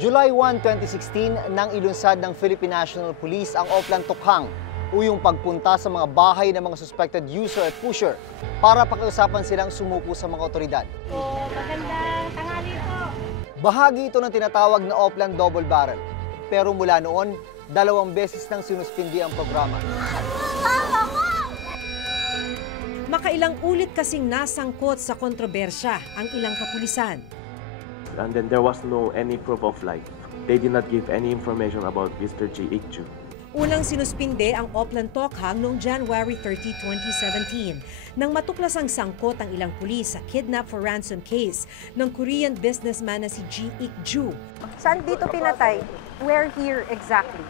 July 1, 2016 nang ilunsad ng Philippine National Police ang Oplan Tokhang o yung pagpunta sa mga bahay ng mga suspected user at pusher para pakiusapan silang sumuko sa mga otoridad. Magandang tanghali po. Bahagi ito ng tinatawag na Oplan Double Barrel. Pero mula noon, 2 beses nang sinuspindi ang programa. Makailang ulit kasing nasangkot sa kontrobersya ang ilang kapulisan. And then there was no any proof of life. They did not give any information about Mr. G. Ikju. Unang sinuspinde ang Oplan Tokhang noong January 30, 2017 nang matuklas ang sangkot ang ilang pulis sa kidnap for ransom case ng Korean businessman na si G. Ikju. Saan dito pinatay? Where here exactly?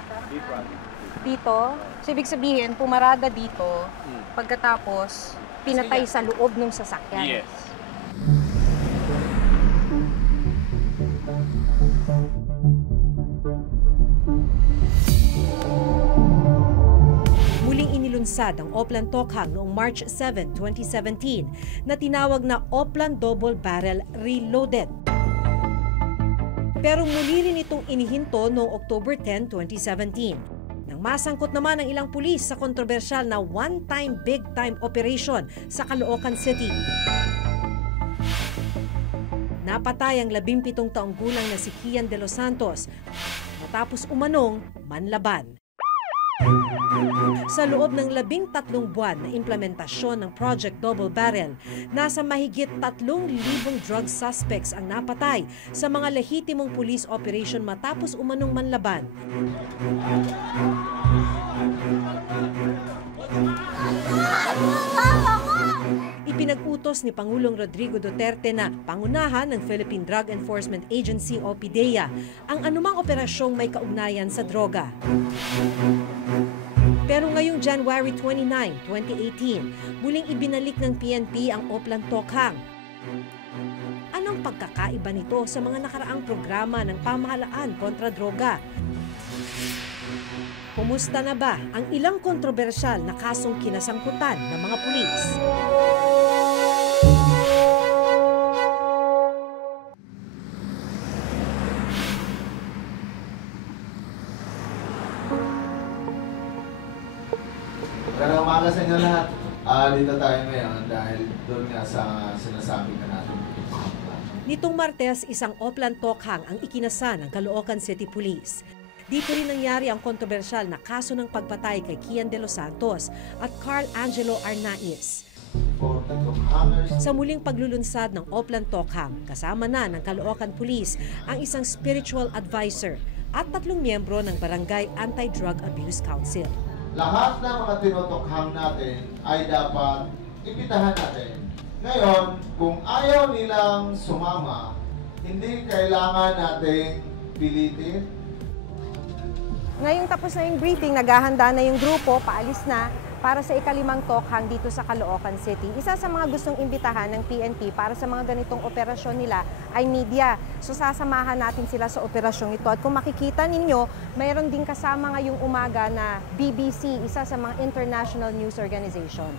Dito? So, ibig sabihin, pumarada dito, pagkatapos, pinatay sa loob ng sasakyan. Yes. Muling inilunsad ang Oplan Tokhang noong March 7, 2017 na tinawag na Oplan Double Barrel Reloaded. Pero muli rin itong inihinto noong October 10, 2017. Nang masangkot naman ang ilang pulis sa kontrobersyal na one-time big-time operation sa Caloocan City. Napatay ang 17 taong gulang na si Kian de los Santos matapos umanong manlaban. Sa loob ng 13 buwan na implementasyon ng Project Double Barrel, nasa mahigit 3,000 drug suspects ang napatay sa mga lehitimong police operation matapos umanong manlaban. Ipinag-utos ni Pangulong Rodrigo Duterte na pangunahan ng Philippine Drug Enforcement Agency o PDEA ang anumang operasyong may kaugnayan sa droga. Pero ngayong January 29, 2018, muling ibinalik ng PNP ang Oplan Tokhang. Anong pagkakaiba nito sa mga nakaraang programa ng pamahalaan kontra droga? Kumusta na ba ang ilang kontrobersyal na kasong kinasangkutan ng mga pulis? Magandang umaga sa inyo lahat. Dito tayo ngayon dahil doon nga sa sinasabi ka natin. Nitong Martes, isang Oplan Tokhang ang ikinasa ng Caloocan City Police. Dito rin nangyari ang kontrobersyal na kaso ng pagpatay kay Kian de los Santos at Carl Angelo Arnaiz. Sa muling paglulunsad ng Oplan Tokhang, kasama na ng Caloocan Police ang isang spiritual advisor at 3 miyembro ng Barangay Anti-Drug Abuse Council. Lahat ng mga tinutokhang natin ay dapat imbitahan natin. Ngayon, kung ayaw nilang sumama, hindi kailangan nating pilitin. Ngayong tapos na yung briefing, naghahanda na yung grupo, paalis na para sa ika-5 Tokhang dito sa Caloocan City. Isa sa mga gustong imbitahan ng PNP para sa mga ganitong operasyon nila ay media. So sasamahan natin sila sa operasyong ito. At kung makikita ninyo, mayroon din kasama ngayong umaga na BBC, isa sa mga international news organization.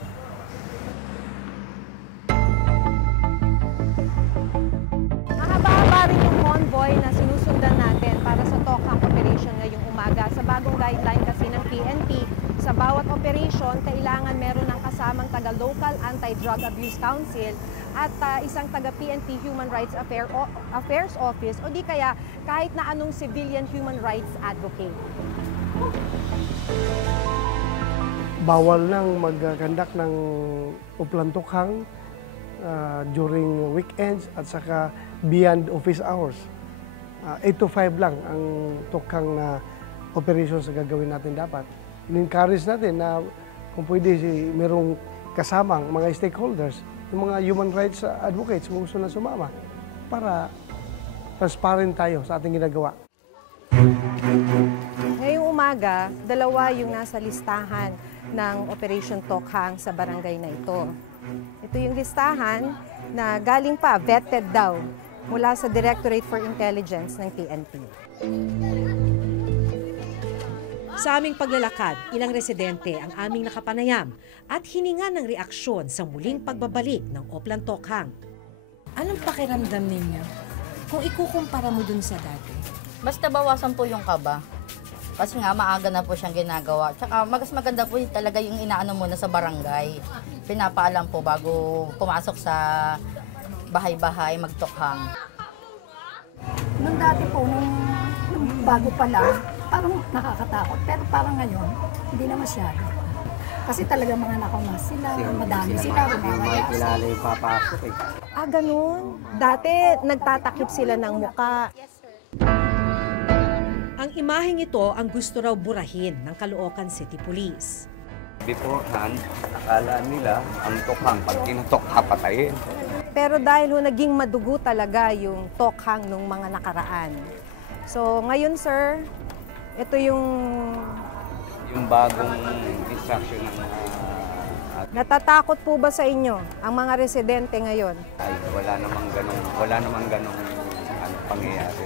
Mahaba-haba rin yung convoy na sinusundan natin para sa Tokhang operation ngayong umaga. Sa bagong guideline kasi ng PNP, sa bawat operation, kailangan meron ng kasamang taga-local Anti-Drug Abuse Council at isang taga-PNP Human Rights Affairs Office o di kaya kahit na anong civilian human rights advocate. Bawal nang mag-conduct ng Oplan Tokhang during weekends at saka beyond office hours. 8 to 5 lang ang Tokhang na operations na gagawin natin dapat. In-encourage natin na kung pwede merong kasamang mga stakeholders, yung mga human rights advocates kung gusto na sumama para transparent tayo sa ating ginagawa. Ngayong umaga, 2 yung nasa listahan ng Operation Tokhang sa barangay na ito. Ito yung listahan na galing pa, vetted daw, mula sa Directorate for Intelligence ng PNP. Sa aming paglalakad, ilang residente ang aming nakapanayam at hininga ng reaksyon sa muling pagbabalik ng Oplan Tokhang. Anong pakiramdam ninyo kung ikukumpara mo dun sa dati? Basta bawasan po yung kaba. Kasi nga maaga na po siyang ginagawa. Tsaka mas maganda po talaga yung inaano muna sa barangay. Pinapaalam po bago pumasok sa bahay-bahay magtokhang. Nung dati po, nung bago pa lang, parang nakakatakot. Pero parang ngayon, hindi na masyado. Kasi talaga mga nakamas sila, madami sila, kilala yung papasok eh. Ah, ganun. Dati, nagtatakip sila ng muka. Ang imaheng ito ang gusto raw burahin ng Caloocan City Police. Beforehand, akala nila ang tokhang pag tinutok papatayin. Pero dahil naging madugo talaga yung tokhang nung mga nakaraan. So, ngayon, sir, ito yung bagong instruction ng natatakot po ba sa inyo ang mga residente ngayon? ay wala namang ganong pangyayari.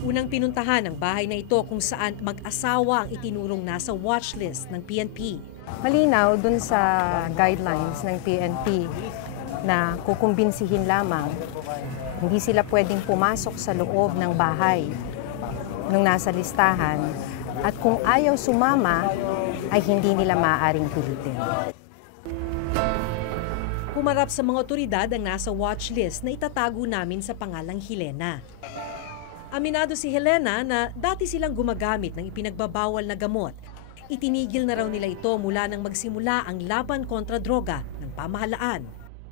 Unang pinuntahan ang bahay na ito kung saan mag-asawa ang itinurong nasa watchlist ng PNP. Malinaw dun sa guidelines ng PNP na kukumbinsihin lamang, hindi sila pwedeng pumasok sa loob ng bahay nung nasa listahan at kung ayaw sumama ay hindi nila maaaring pilitin. Humarap sa mga otoridad ang nasa watchlist na itatago namin sa pangalang Helena. Aminado si Helena na dati silang gumagamit ng ipinagbabawal na gamot. Itinigil na raw nila ito mula nang magsimula ang laban kontra droga ng pamahalaan.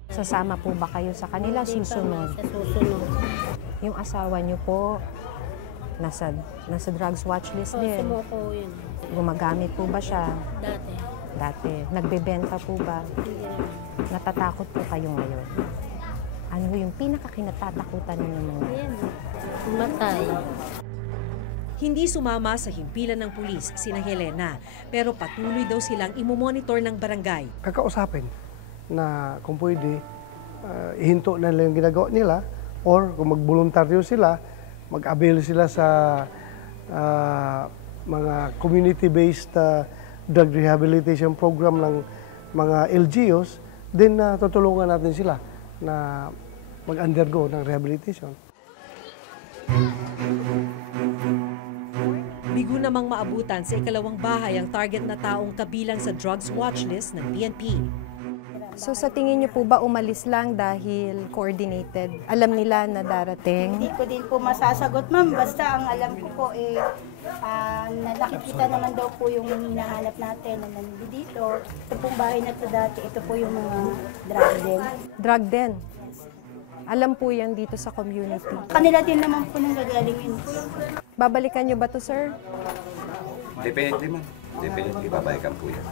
Sasama po ba kayo sa kanila susunod? Susunod. Yung asawa niyo po, nasa drugs watchlist din. Sumuko yun. Gumagamit po ba siya? Dati. Nagbebenta po ba? Hindi naman. Natatakot po kayo ngayon? Ano yung pinakakinatatakutan ninyo mga? Ayan. Matay. Hindi sumama sa himpilan ng pulis sina Helena, pero patuloy daw silang imomonitor ng barangay. Kakausapin na kung pwede, ihinto na nila yung ginagawa nila or kung magboluntaryo sila, mag-avail sila sa mga community-based drug rehabilitation program ng mga LGUs, then tutulungan natin sila na mag-undergo ng rehabilitation. Bigo namang maabutan sa ikalawang bahay ang target na taong kabilang sa drugs watchlist ng PNP. So sa tingin niyo po ba umalis lang dahil coordinated? Alam nila na darating? Hindi ko din po masasagot, ma'am. Basta ang alam ko po na nakikita naman daw po yung hinahanap natin na nandito dito. Ito pong bahay na ito dati, ito po yung mga drug den. Drug den? Alam po yan dito sa community. Kanila din naman po nang gagalingin. Babalikan niyo ba to, sir? Depende man. Depende, babalikan po yan.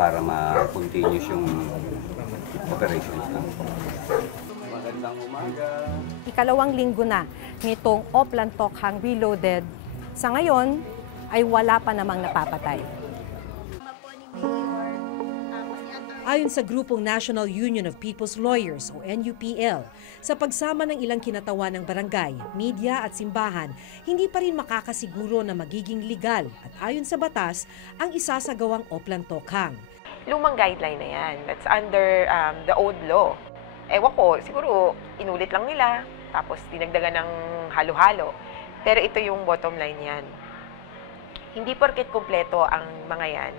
Para ma-continuous yung operations lang. Magandang umaga. Ikalawang linggo na nitong Oplan Tokhang Reloaded. Sa ngayon ay wala pa namang napapatay. Ayon sa grupong National Union of People's Lawyers o NUPL, sa pagsama ng ilang kinatawan ng barangay, media at simbahan, hindi pa rin makakasiguro na magiging legal at ayon sa batas ang isasagawang Oplan Tokhang. Lumang guideline na yan. That's under the old law. Ewan ko, siguro inulit lang nila, tapos dinagdagan ng halo-halo. Pero ito yung bottom line yan. Hindi porket kumpleto ang mga yan,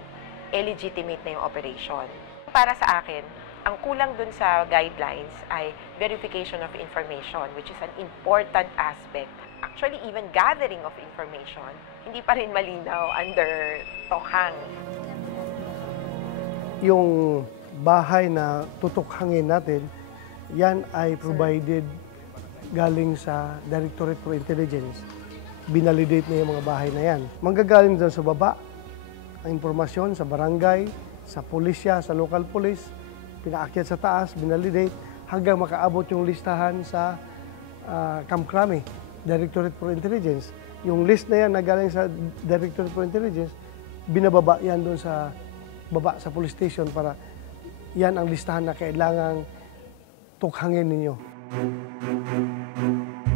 illegitimate na yung operation. Para sa akin, ang kulang dun sa guidelines ay verification of information, which is an important aspect. Actually, even gathering of information, hindi pa rin malinaw under Tokhang. Yung bahay na tutukhangin natin, yan ay provided galing sa Directorate for Intelligence. Binalidate na yung mga bahay na yan. Manggagaling dyan sa baba, ang impormasyon sa barangay, sa pulisya, sa local police, pinaakyat sa taas, binalidate, hanggang makaabot yung listahan sa Kamkrami, Directorate for Intelligence. Yung list na yan na galing sa Directorate for Intelligence, binababa yan doon sa baba sa police station para yan ang listahan na kailangang tukhangin ninyo.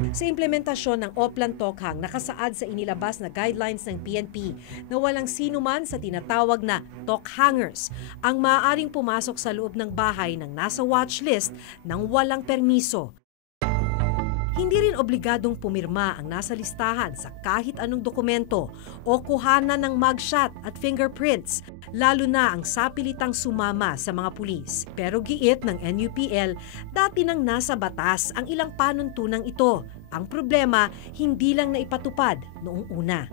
Sa implementasyon ng Oplan Tokhang, nakasaad sa inilabas na guidelines ng PNP na walang sino man sa tinatawag na Tokhangers ang maaaring pumasok sa loob ng bahay ng nasa watchlist ng walang permiso. Hindi rin obligadong pumirma ang nasa listahan sa kahit anong dokumento o kuhanan ng mugshot at fingerprints, lalo na ang sapilitang sumama sa mga pulis. Pero giit ng NUPL, dati nang nasa batas ang ilang panuntunang ito. Ang problema, hindi lang naipatupad noong una.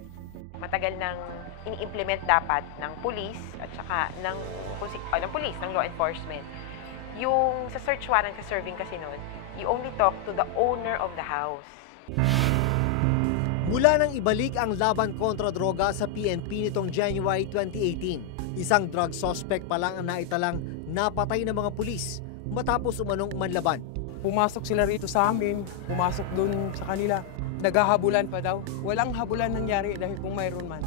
Matagal nang ini-implement dapat ng pulis at saka ng pulis, ng law enforcement. Yung sa search warrant sa serving kasi noon, you only talk to the owner of the house. Mula nang ibalik ang laban kontra droga sa PNP nitong January 2018, isang drug suspect pa lang ang naitalang napatay ng mga pulis matapos umanong manlaban. Pumasok sila rito sa amin, pumasok doon sa kanila. Naghahabulan pa daw. Walang habulan nangyari dahil kung mayroon man.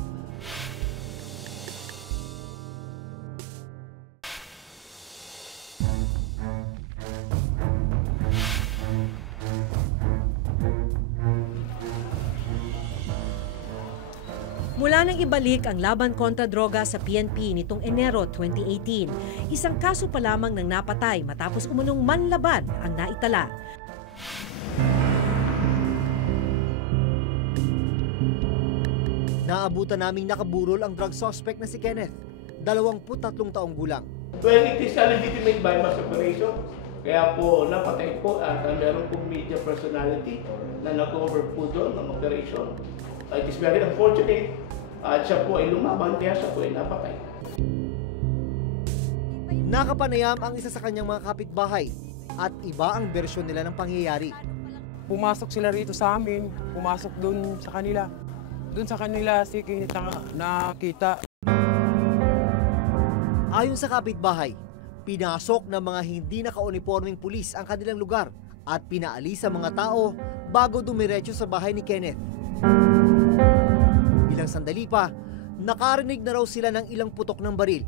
Mula nang ibalik ang laban kontra droga sa PNP nitong Enero 2018, isang kaso pa lamang ng napatay matapos umunong manlaban ang naitala. Naabutan naming nakaburol ang drug suspect na si Kenneth, 23 taong gulang. Well, it is a legitimate bypass operation. Kaya po napatay po at meron pong media personality na nag-cover po doon ng operation. It is very unfortunate at siya po ay lumaban kaya siya po ay napatay. Nakapanayam ang isa sa kanyang mga kapitbahay at iba ang bersyon nila ng pangyayari. Pumasok sila rito sa amin, pumasok doon sa kanila. Doon sa kanila si Kenneth nakita. Ayon sa kapitbahay, pinasok ng mga hindi naka-uniforming pulis ang kanilang lugar at pinaalis ang mga tao bago dumiretso sa bahay ni Kenneth. Ilang sandali pa, nakarinig na raw sila ng ilang putok ng baril.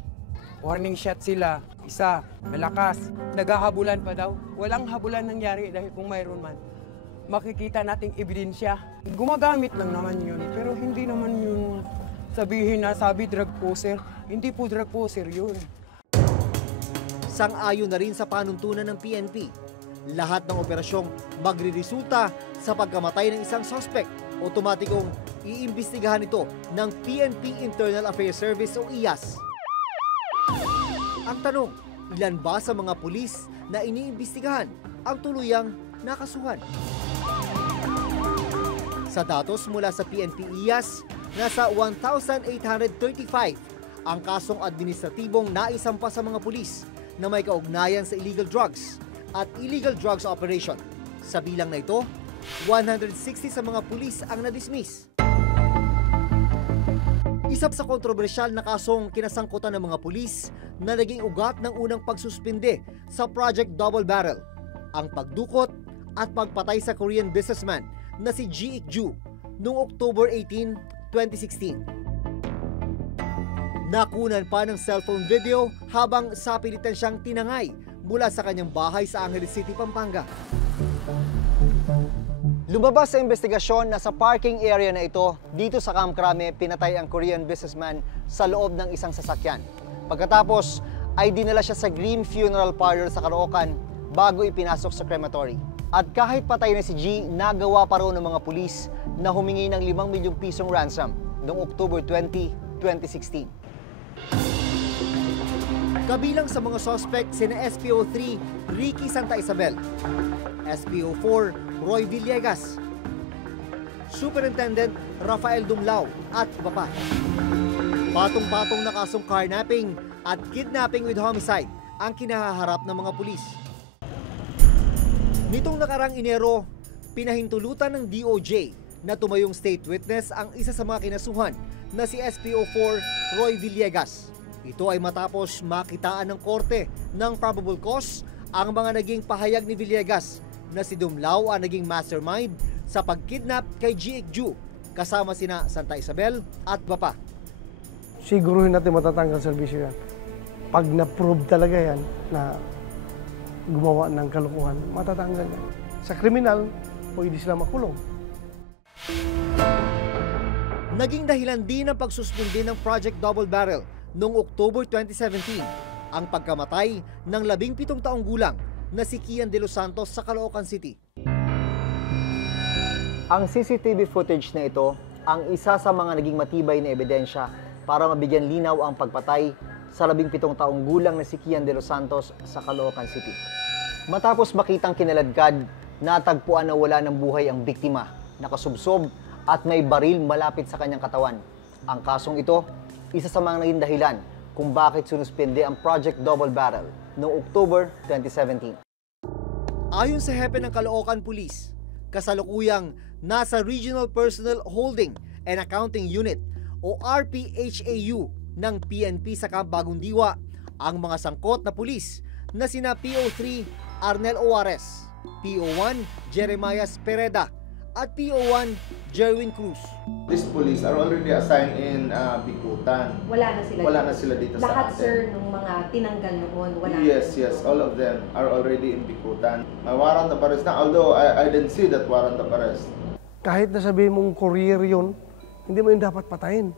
Warning shot sila, isa, malakas. Naghahabulan pa daw. Walang habulan nangyari dahil kung mayroon man. Makikita nating ebidensya. Gumagamit lang naman yun, pero hindi naman yun sabihin na sabi drug poser. Hindi po drug poser yun. Sang-ayon na rin sa panuntunan ng PNP, lahat ng operasyong magriresulta sa pagkamatay ng isang suspect, otomatikong iimbestigahan ito ng PNP Internal Affairs Service o IAS. Ang tanong, ilan ba sa mga pulis na iniimbestigahan ang tuluyang nakasuhan? Sa datos mula sa PNP IAS, nasa 1,835 ang kasong administratibong naisampa sa mga pulis na may kaugnayan sa illegal drugs at illegal drugs operation. Sa bilang na ito, 160 sa mga pulis ang na-dismiss. Isa sa kontrobersyal na kasong kinasangkutan ng mga pulis na naging ugat ng unang pagsuspinde sa Project Double Barrel, ang pagdukot at pagpatay sa Korean businessman na si Ji Ik-ju noong October 18, 2016. Nakunan pa ng cellphone video habang sapilitan siyang tinangay mula sa kanyang bahay sa Angeles City, Pampanga. Lumabas sa investigasyon na sa parking area na ito, dito sa Camp Crame, pinatay ang Korean businessman sa loob ng isang sasakyan. Pagkatapos ay dinala siya sa Green Funeral Parlor sa Caloocan bago ipinasok sa crematory. At kahit patay na si G, nagawa pa raw ng mga pulis na humingi ng 5 milyong pisong ransom noong October 20, 2016. Kabilang sa mga suspect sina SPO3 Ricky Santa Isabel, SPO4 Roy Villegas, Superintendent Rafael Dumlao at iba pa. Patong-patong na kasong carnapping at kidnapping with homicide ang kinahaharap ng mga pulis. Nitong nakarang Enero, pinahintulutan ng DOJ na tumayong state witness ang isa sa mga kinasuhan na si SPO4 Roy Villegas. Ito ay matapos makitaan ng korte ng probable cause ang mga naging pahayag ni Villegas na si Dumlao ang naging mastermind sa pagkidnap kay Ji Ik-ju kasama sina Santa Isabel at Bapa. Siguruhin natin matatanggal serbisyo yan. Pag na-prove talaga yan na gumawa ng kalokohan, matatanggal yan. Sa kriminal, pwede sila makulong. Naging dahilan din ang pagsuspindi ng Project Double Barrel noong October 2017 ang pagkamatay ng 17 taong gulang na si Kian De Los Santos sa Caloocan City. Ang CCTV footage na ito ang isa sa mga naging matibay na ebidensya para mabigyan linaw ang pagpatay sa 17 taong gulang na si Kian De Los Santos sa Caloocan City. Matapos makitang kinaladkad, natagpuan na wala ng buhay ang biktima, nakasubsob at may baril malapit sa kanyang katawan. Ang kasong ito, isa sa mga naging dahilan kung bakit sinuspende ang Project Double Barrel noong October 2017. Ayon sa hepe ng Caloocan Police, kasalukuyang nasa Regional Personnel Holding and Accounting Unit o RPHAU ng PNP sa Camp Bagong Diwa ang mga sangkot na pulis na sina PO3 Arnel Oares, PO1 Jeremiah Pereda at PO1 Jerwin Cruz. These police are already assigned in Bikutan. Wala na sila dito sa atin. Lahat, sir, nung mga tinanggal noon, wala Yes, all of them are already in Bikutan. May warrant of arrest na, although I didn't see that warrant of arrest. Kahit na sabihin mong courier yun, hindi mo yun dapat patayin.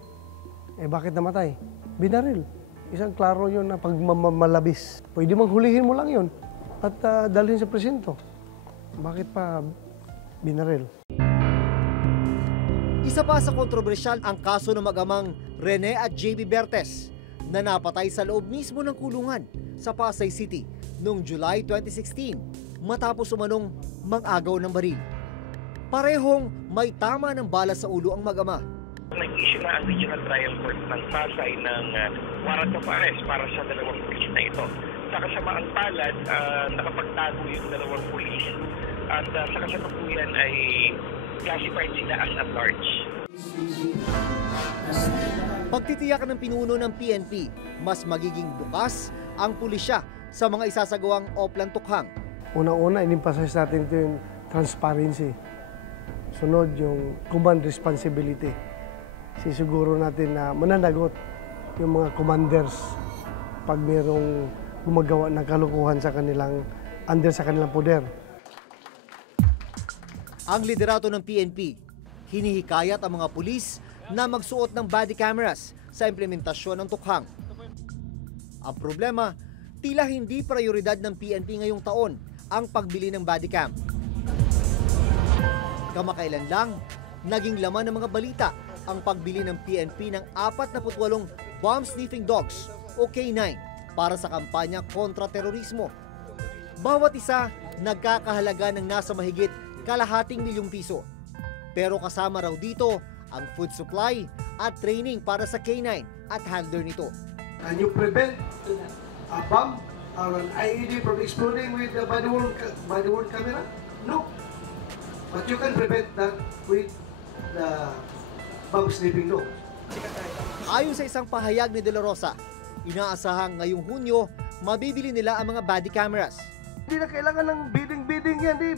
Eh bakit namatay? Binaril. Isang klaro yun na pagmamalabis. Pwede mang hulihin mo lang yun at dalhin sa presinto. Bakit pa binaril? Isa pa sa kontrobersyal ang kaso ng mag-amang Rene at JB Bertes na napatay sa loob mismo ng kulungan sa Pasay City noong July 2016 matapos umanong mang-agaw ng baril. Parehong may tama ng bala sa ulo ang mag-ama. Nag-issue na ang Regional Trial Court ng Pasay ng warrant of arrest para sa dalawang pulis na ito. Sa kasamaang palad, nakapagtago yung dalawang pulis at sa kasalukuyan ay classified sila as at large. Pagtitiyakan ng pinuno ng PNP, mas magiging bukas ang pulisya sa mga isasagawang oplan-tukhang. Una-una, in-emphasize natin ito yung transparency. Sunod, yung command responsibility. Sisiguro natin na mananagot yung mga commanders pag mayroong gumagawa ng kalukuhan sa kanilang, under sa kanilang poder. Ang liderato ng PNP, hinihikayat ang mga pulis na magsuot ng body cameras sa implementasyon ng tukhang. Ang problema, tila hindi prioridad ng PNP ngayong taon ang pagbili ng body cam. Kamakailan lang, naging laman ng mga balita ang pagbili ng PNP ng 48 bomb-sniffing dogs o K9 para sa kampanya kontra terorismo. Bawat isa nagkakahalaga ng nasa mahigit ₱250,000. Pero kasama raw dito ang food supply at training para sa K9 at handler nito. Can you prevent a bomb or an IED from exploding with the body-worn camera? No. But you can prevent that with the bomb-sniffing dog. Ayon sa isang pahayag ni De La Rosa, inaasahang ngayong Hunyo, mabibili nila ang mga body cameras. Hindi na kailangan ng bidding yan.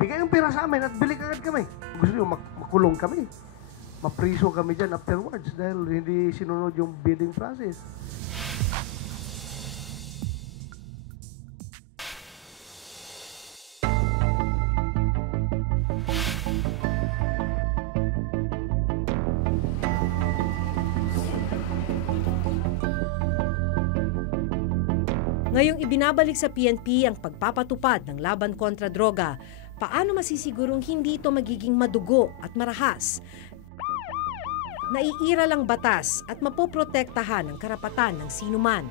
Bigay ang pera sa amin at bili agad kami. Gusto nyo makulong kami. Mapriso kami dyan afterwards dahil hindi sinunod yung bidding process. Ngayong ibinabalik sa PNP ang pagpapatupad ng laban kontra droga, paano masisigurong hindi ito magiging madugo at marahas? Naiiral ang batas at mapoprotektahan ang karapatan ng sinuman.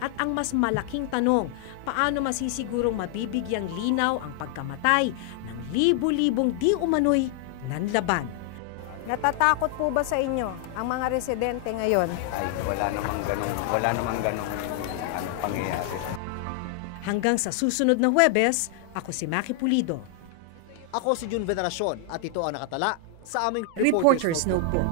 At ang mas malaking tanong, paano masisigurong mabibigyang linaw ang pagkamatay ng libu-libong di umano'y nanlaban? Natatakot po ba sa inyo ang mga residente ngayon? Ay, wala namang ganong pangyayari. Hanggang sa susunod na Huwebes, ako si Maki Pulido. Ako si Jun Veneracion at ito ang nakatala sa aming Reporter's Notebook.